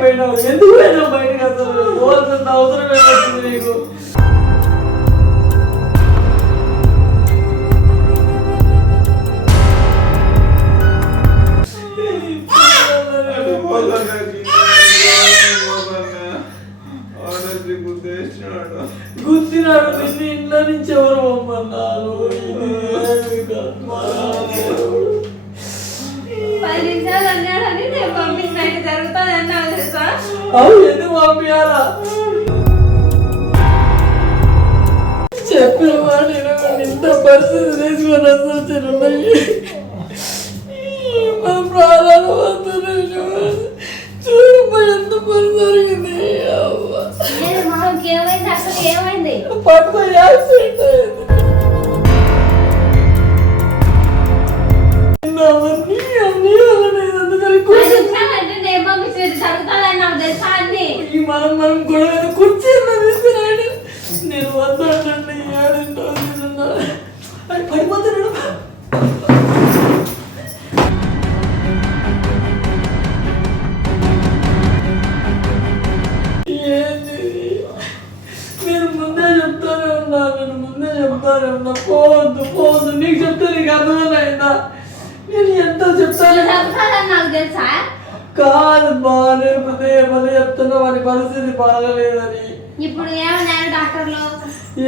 పోయినావు ఎందుకు పోయినావు బయటకు అసలు? పోవాల్సిన అవసరం ఏమొచ్చింది నీకు? గుర్తినాడు నిన్ను ఇంట్లో నుంచి ఎవరు కర్మ. పది నిమిషాలు అన్నాడని అన్నావు తెలుసా ఎందుకు పంపించాలా చెప్పిన మాట ఇంత పరిస్థితి తీసుకొని వస్తున్నాయి మన ప్రాణాలు పోతున్నాయి చూడమ్మా ఎంత పని జరిగింది అసలు పట్టుకో యాక్సిడెంట్ అయింది అర్థమైందా? నేను ఎంత చెప్తానే అన్నావు తెలుసా? కాదు బా నేను పదే పదే చెప్తున్నా వాడి పరిస్థితి బాగలేదని. ఇప్పుడు ఏమన్నారు డాక్టర్లు?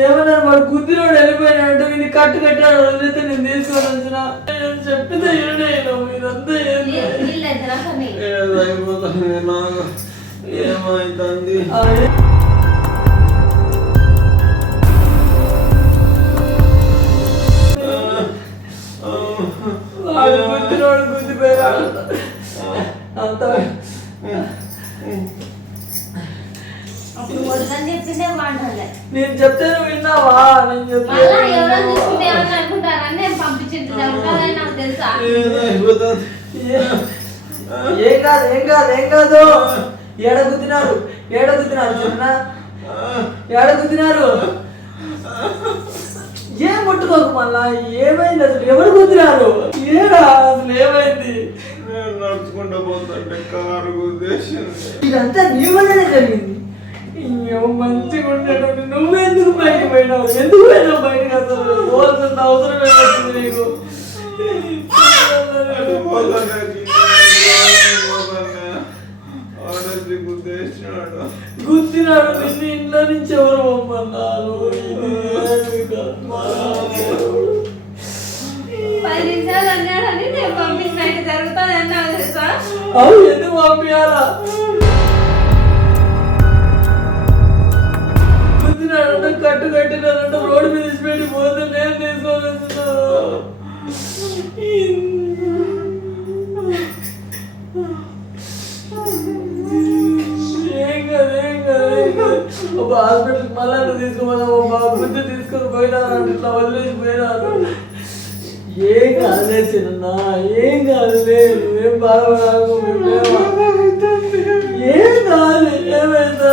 ఏమన్నారు? వాడు గుద్దినోడు వెళ్ళిపోయినాడు వీడిని కట్టు కట్టాడు వదిలితే నేను తీసుకొని వచ్చిన. చెప్పితే ఏడేను ఇదంతా నాకు ఏమైతుంది అంత నేను చెప్తే నువ్వు విన్నావా? నేను ఏం. కాదు ఏం కాదు ఏం కాదు. ఏడ గుద్దినారు? ఏడ గుద్దినారు? చిన్న ఏడ గుద్దినారు? ఏం ముట్టుకోకు మళ్ళా? ఏమైంది అసలు? ఎవరు గుద్దినారు ఏడా అసలు ఏమైంది? నేను నడుచుకుంటూ పోతుంటే కారు గుద్దేసింది. ఇదంతా నీ వల్లనే జరిగింది. ఏమో మంచిగా ఉండేటప్పుడు నువ్వెందుకు బయటకు పోయినావు? ఎందుకు పోయినావు బయటకు అసలు? పోవాల్సిన అవసరం ఏమొచ్చింది నీకు? ఆడది గుద్దేసినాడు. గుర్తినాడు నిన్ను ఇంట్లో నుంచి ఎవరు పొమ్మన్నారు అవు ఎందుకు పంపించాలా గుర్తినాడంటే కట్టు కట్టినాడంటే రోడ్డు మీద ఇచ్చిపెట్టి పోతే నేను తీసుకొని ఒక హాస్పిటల్కి మళ్ళీ తీసుకోమన్నా ఒక బుద్ధి తీసుకొని పోయినారు అంటే ఇట్లా వదిలేసి పోయినారు ఏం కాదులే చిన్న ఏం కాదులే నువ్వేం బాధపడాకు ఏం కాదు ఏమైందా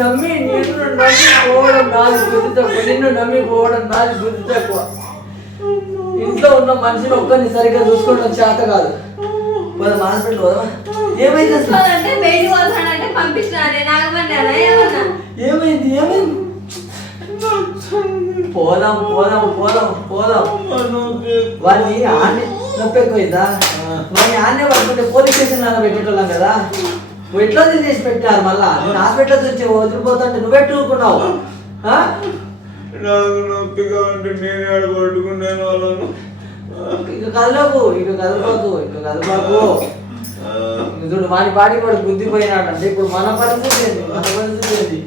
నమ్మి నిన్ను నమ్మి పోవడం నాది బుద్ధి తక్కువ. నిన్ను నమ్మి పోవడం నాది బుద్ధి తక్కువ. ఇంట్లో ఉన్న మనిషిని ఒక్కరిని సరిగ్గా చూసుకోవడం చేత కాదు. మనం హాస్పిటల్ పోదామా? ఏమైంది అసలు? అంటే బయటికి పోతానంటే పంపించినారే నాగమన్నారా ఏమన్నా? ఏమైంది ఏమైంది? పోదాం పోదాం పోదాం పోదాం. వాడిని ఆనే నొప్పి ఎక్కువైందా? వాడిని ఆనే పట్టుకుంటే పోలీస్ స్టేషన్ పెట్టేటోళ్ళం కదా? నువ్వు ఎట్లా చేసి పెట్టారు మళ్ళా? నేను హాస్పిటల్ నుంచి వదిలిపోతుంటే నువ్వే టూకున్నావు ఆ? నాకు నొప్పిగా ఉంటే నేను ఆడ పట్టుకున్నాను వాళ్ళను. ఇక కదలకు ఇక కదలబాకు ఇక కదలబాకు చూడు వాడి బాడీ కూడా బుద్ధి పోయినాడు అంటే ఇప్పుడు మన పరిస్థితి ఏంది? మన పరిస్థితి ఏంది?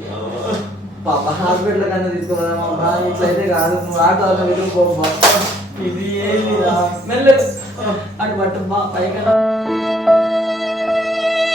పాప హాస్పిటల్ కన్నా తీసుకోదామా ఇట్లయితే కాదు. నువ్వు ఆటో అన్న వెళ్ళిపోమ్మా ఇది ఏంది మెల్ల. అటు పట్టమ్మా పైకన్నా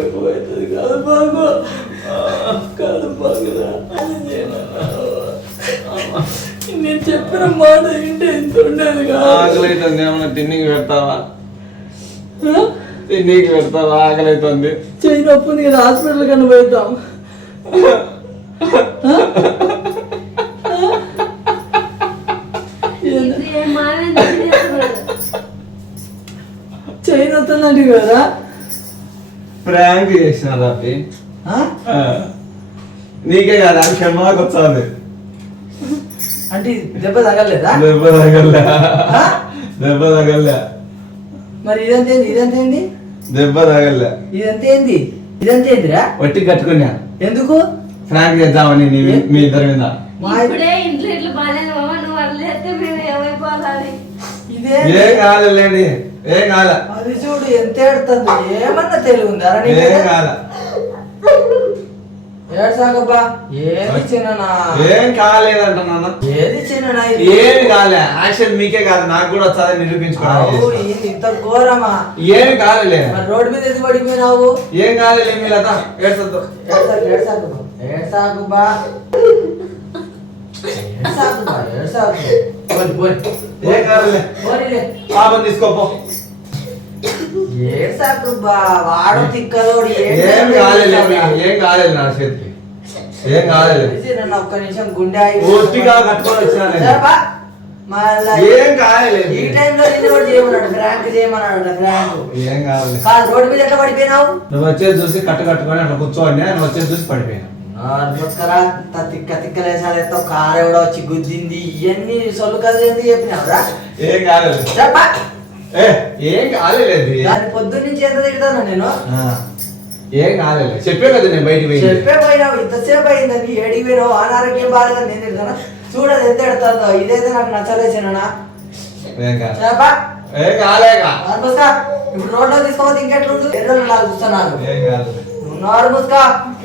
ఎక్కువ అవుతుంది. కాదు బాగు నేను చెప్పిన మాట ఇంటే ఇంత ఉండేది ఆకలి అవుతుంది ఏమన్నా తిన్నికి పెడతావా? తిన్నికి పెడతావా? ఆకలి అవుతుంది చేయి నొప్పు నీకు హాస్పిటల్ కన్నా పోతాం చేయనొస్తుందండి కదా. ప్రాంక్ చేసిన ఆ? నీకే కాదు అది క్షమాకి వచ్చాది అంటే దెబ్బ తగలేదా దెబ్బ తగలే ఆ? దెబ్బ తగలే మరి ఇదంతా ఏంది ఇదంతా ఏంది దెబ్బ తగలే ఇదంతా ఏంది ఇదంతా ఏందిరా వట్టి కట్టుకున్నా. ఎందుకు? ఫ్రాంక్ చేద్దామని నీ మీ ఇద్దరి మీద. ఇదే. ఏం కాలేండి ఏం కాలే అది చూడు ఎంత ఏడుతుంది ఏమన్నా తెలివి ఉందా? ఏం కాలే ఏడ్సాకబ్బా ఏది చిన్ననా ఏం కాలేదంట నాన్న ఏది చిన్ననా ఇది ఏమి కాలే యాక్షన్ మీకే కాదు నాకు కూడా వచ్చాదని ఇది ఇంత ఘోరమా ఏమి కాలేలే మరి రోడ్డు మీద ఎందుకు పడిపోయినావు ఏం కాలేలే మీ లత ఏడ్చొద్దు ఏడ్సాకు ఏడ్సాకు పాపం తీసుకోపో వాడు తిక్కదోడు ఏం కాలేదు నా చేతికి ఏం కాలేదు నన్ను ఒక్క నిమిషం గుండె పూర్తిగా కట్టుకొని వచ్చినా ఏం కాలేదు ఈ టైంలో నిన్ను కూడా చేయమన్నాడు ఫ్రాంక్ చేయమన్నాడు ఫ్రాంక్ ఏం రోడ్డు మీద ఎట్లా పడిపోయినావు? నువ్వు వచ్చేది చూసి కట్ట కట్టుకొని అట్లా కూర్చోండి నువ్వు వచ్చేది చూసి పడిపోయినా నమస్కారా. తిక్క తిక్కలేసాలు ఎత్తావు కారు ఎవడో వచ్చి గుద్దింది. ఇవన్నీ సొల్లు ఎందుకు చెప్పినావురా ఏం కాలేదు. చెప్పా. ఏ ఏం కాలేదు. దాని పొద్దున్న నుంచి ఎంత తిడతాను నేను? ఏం కాలేదు చెప్పే కదా నేను బయటికి పోయి. చెప్పే పోయినావు. ఇంతసేపు అయిందని ఏడికి పోయినావు. అనారోగ్యం బాగాలేదని నేను తిడతాను? చూడదు ఎంత ఎడతాదో. ఇదైతే నాకు నచ్చలేసినా చెప్పా. ఏం కాలేగా ఇప్పుడు రోడ్లో తీసుకోవద్దు ఇంకెట్లుండు ఎర్రలు నాకు చూస్తున్నాను. ఏం కాలేదు. నోరు ముసుకా.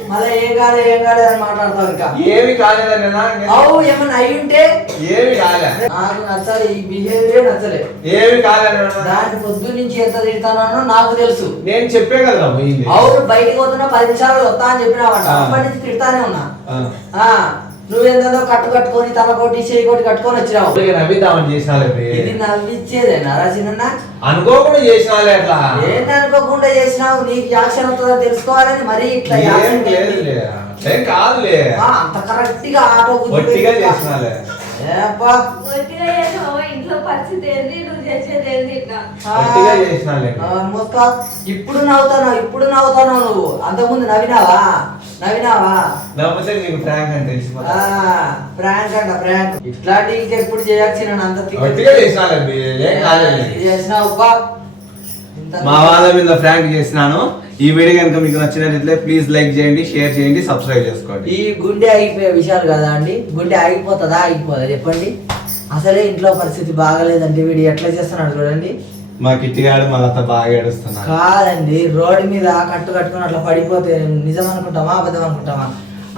మళ్ళీ ఏం కాదు ఏం కాలేదు అని మాట్లాడతావు ఇంకా. ఏమి కాలేదని అవు ఏమన్నా అయి ఉంటే ఏమి కాలే. నాకు నచ్చలే ఈ బిహేవియర్ నచ్చలే. ఏమి కాలేదని. దాని పొద్దు నుంచి ఎంత తిడతానో నాకు తెలుసు. నేను చెప్పే కదా అవును బయటికి పోతున్నా పది నిమిషాలు వస్తా అని చెప్పినావంట. అప్పటి నుంచి తిడతానే ఉన్నా. నువ్వేందో కట్టు కట్టుకొని తల కొట్టి చేయి కొట్టి కట్టుకొని వచ్చినావు. నవ్విద్దామని చేసినాలే బే. ఇది నవ్విచ్చేదేనా రాసినన్నా అనుకోకుండా చేసినాలే అట్లా. ఏంటి అనుకోకుండా చేసినావు? నీకు యాక్షన్ అవుతుందో తెలుసుకోవాలని మరీ ఇట్లా ఏం యాక్షన్ లేదులే ఏం కాదులే. ఆ, అంత కరెక్ట్గా ఆటో చేసినాలే. ఇప్పుడు నవ్వుతావు ఇప్పుడు నవ్వుతావు నువ్వు? అంతకుముందు నవ్వినావా? నవ్వినావా? లేకపోతే నీకు అని తెలిసిపోతా ప్రాంక్ అంట ప్రాంక్ ఇట్లాంటి ఇంకెప్పుడు చేయాల్సిన అంత చేసినావు మా వాళ్ళ మీద ఫ్రాంక్ చేసినాను. ఈ వీడియో కనుక మీకు నచ్చినట్లయితే ప్లీజ్ లైక్ చేయండి షేర్ చేయండి సబ్స్క్రైబ్ చేసుకోండి. ఈ గుండె ఆగిపోయే విషయాలు కదా అండి. గుండె ఆగిపోతుందా ఆగిపోదా చెప్పండి. అసలే ఇంట్లో పరిస్థితి బాగలేదంటే వీడు. ఎట్లా చేస్తున్నాడు చూడండి. మా కిట్టిగాడు మా లత బాగా ఏడుస్తున్నాడు. కాదండి రోడ్డు మీద కట్టు కట్టుకుని అట్లా పడిపోతే నిజం అనుకుంటామా అబద్ధం అనుకుంటామా?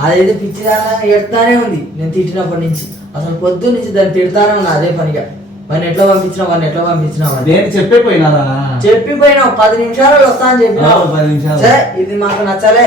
అదైతే పిచ్చిదాగా ఎడతానే ఉంది. నేను తిట్టినప్పటి నుంచి. అసలు పొద్దు నుంచి దాన్ని తిడతానే ఉన్నా అదే పనిగా. వాడిని ఎట్లా పంపించినా వాడిని ఎట్లా పంపించినా అని నేను చెప్పే పోయినారా చెప్పిపోయినావు పది నిమిషాలు వస్తా అని. సరే ఇది మాకు నచ్చలే.